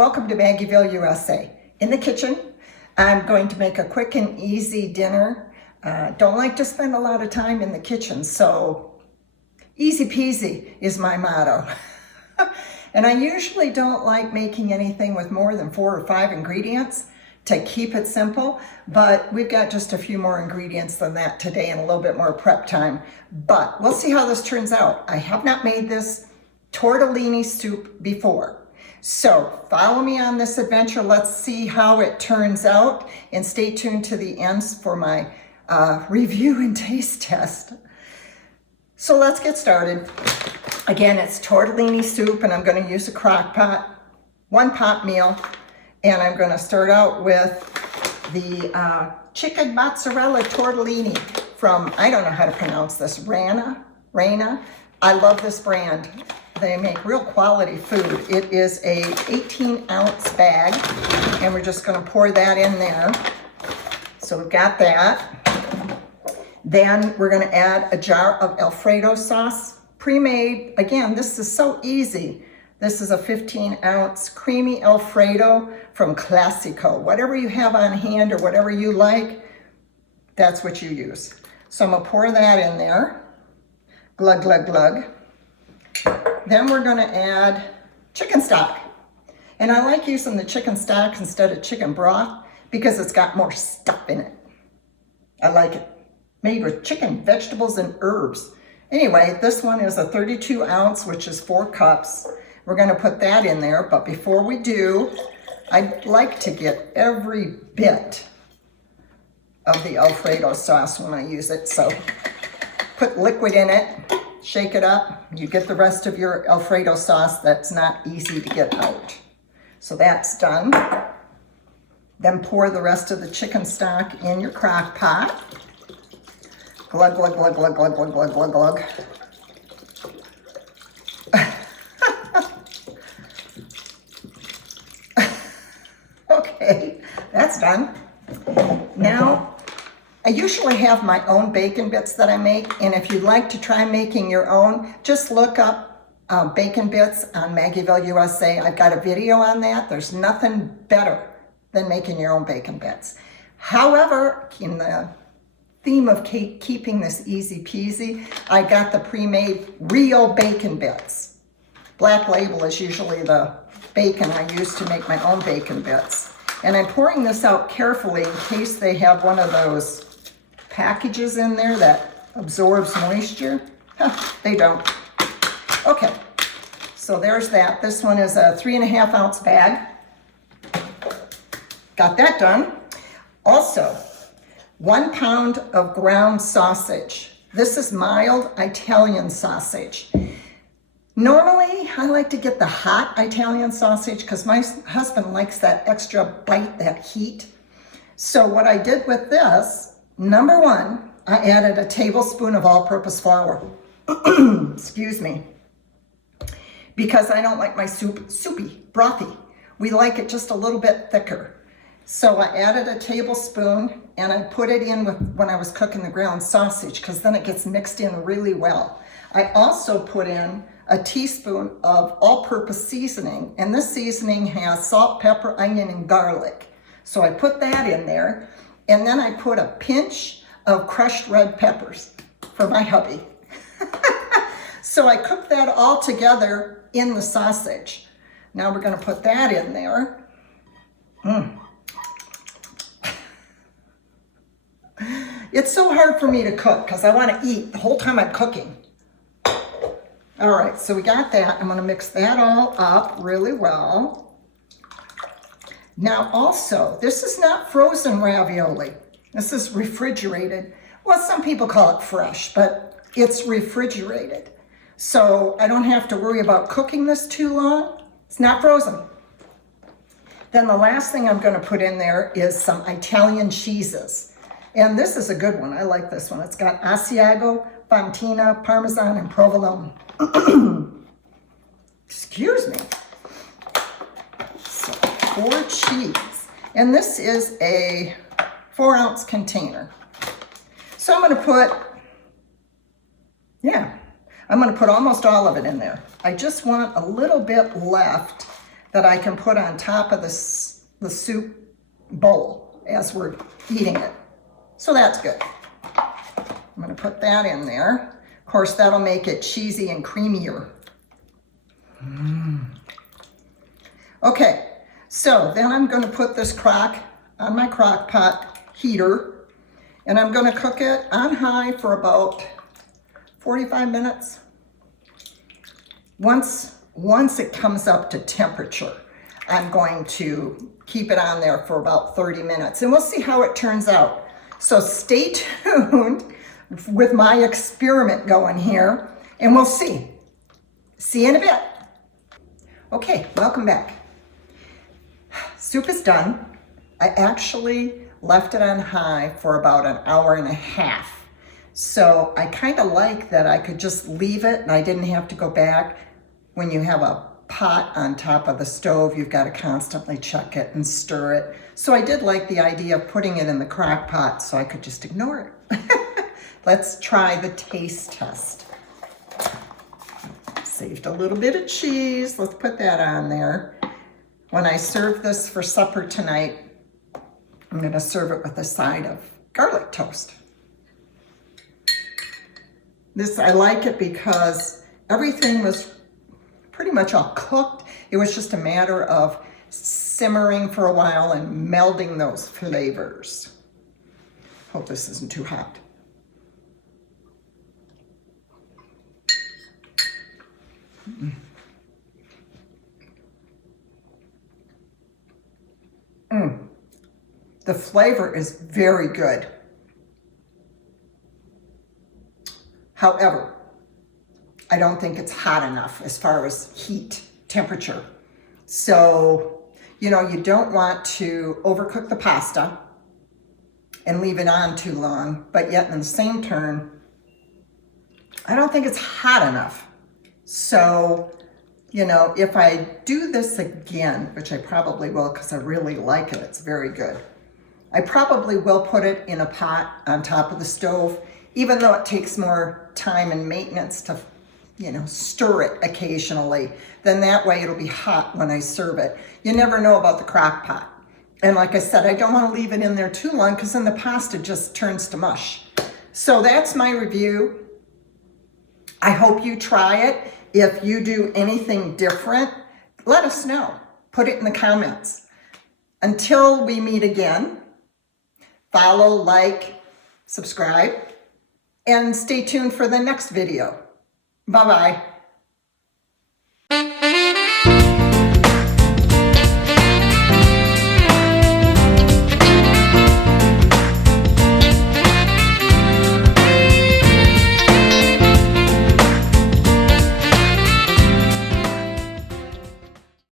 Welcome to Maggie'ville, USA. In the kitchen, I'm going to make a quick and easy dinner. Don't like to spend a lot of time in the kitchen, so easy peasy is my motto. And I usually don't like making anything with more than 4 or 5 ingredients to keep it simple, but we've got just a few more ingredients than that today and a little bit more prep time. But we'll see how this turns out. I have not made this tortellini soup before. So follow me on this adventure. Let's see how it turns out, and stay tuned to the end for my review and taste test. So let's get started. Again, it's tortellini soup, and I'm going to use a crock pot, 1 pot meal, and I'm going to start out with the chicken mozzarella tortellini from, I don't know how to pronounce this, Rana. I love this brand. They make real quality food. It is a 18-ounce bag, and we're just going to pour that in there. So we've got that. Then we're going to add a jar of Alfredo sauce, pre-made. Again, this is so easy. This is a 15-ounce creamy Alfredo from Classico. Whatever you have on hand or whatever you like, that's what you use. So I'm going to pour that in there. Glug, glug, glug. Then we're going to add chicken stock. And I like using the chicken stock instead of chicken broth because it's got more stuff in it. I like it. Made with chicken, vegetables, and herbs. Anyway, this one is a 32-ounce, which is 4 cups. We're going to put that in there, but before we do, I'd like to get every bit of the Alfredo sauce when I use it. So put liquid in it. Shake it up, you get the rest of your Alfredo sauce that's not easy to get out. So that's done. Then pour the rest of the chicken stock in your crock pot. Glug, glug, glug, glug, glug, glug, glug, glug, glug. Okay, that's done. Now, I usually have my own bacon bits that I make, and if you'd like to try making your own, just look up bacon bits on Maggie'ville, USA. I've got a video on that. There's nothing better than making your own bacon bits. However, in the theme of keeping this easy peasy, I got the pre-made real bacon bits. Black Label is usually the bacon I use to make my own bacon bits. And I'm pouring this out carefully in case they have one of those packages in there that absorbs moisture. They don't. Okay, so there's that. This one is a 3.5-ounce bag. Got that done. Also, 1 pound of ground sausage. This is mild Italian sausage. Normally, I like to get the hot Italian sausage because my husband likes that extra bite, that heat. So what I did with this, number 1, I added a tablespoon of all-purpose flour. Excuse me. Because I don't like my soup soupy, brothy. We like it just a little bit thicker. So I added a tablespoon, and I put it in when I was cooking the ground sausage because then it gets mixed in really well. I also put in a teaspoon of all-purpose seasoning, and this seasoning has salt, pepper, onion, and garlic. So I put that in there, and then I put a pinch of crushed red peppers for my hubby. So I cooked that all together in the sausage. Now we're going to put that in there. It's so hard for me to cook because I want to eat the whole time I'm cooking. All right, so we got that. I'm going to mix that all up really well. Now also, this is not frozen ravioli. This is refrigerated. Well, some people call it fresh, but it's refrigerated. So I don't have to worry about cooking this too long. It's not frozen. Then the last thing I'm going to put in there is some Italian cheeses. And this is a good one. I like this one. It's got Asiago, Fontina, Parmesan, and Provolone. Excuse me. So 4 cheese. And this is a 4-ounce container. So I'm going to put, I'm going to put almost all of it in there. I just want a little bit left that I can put on top of the soup bowl as we're eating it. So that's good. I'm going to put that in there. Of course, that'll make it cheesy and creamier. Okay, so then I'm going to put this crock on my crock pot heater, and I'm going to cook it on high for about 45 minutes. Once it comes up to temperature, I'm going to keep it on there for about 30 minutes, and we'll see how it turns out. So stay tuned with my experiment going here, and we'll see. See you in a bit. Okay, welcome back. Soup is done. I actually left it on high for about an hour and a half. So I kind of like that I could just leave it and I didn't have to go back. When you have a pot on top of the stove, you've got to constantly check it and stir it. So I did like the idea of putting it in the crock pot so I could just ignore it. Let's try the taste test. Saved a little bit of cheese. Let's put that on there. When I serve this for supper tonight, I'm going to serve it with a side of garlic toast. I like it because everything was pretty much all cooked. It was just a matter of simmering for a while and melding those flavors. Hope this isn't too hot. The flavor is very good. However, I don't think it's hot enough as far as heat, temperature. So, you don't want to overcook the pasta and leave it on too long, but yet in the same turn, I don't think it's hot enough. So, if I do this again, which I probably will because I really like it, it's very good. I probably will put it in a pot on top of the stove, even though it takes more time and maintenance to, stir it occasionally. Then that way it'll be hot when I serve it. You never know about the crock pot. And like I said, I don't want to leave it in there too long because then the pasta just turns to mush. So that's my review. I hope you try it. If you do anything different, let us know. Put it in the comments. Until we meet again, follow, like, subscribe, and stay tuned for the next video. Bye-bye.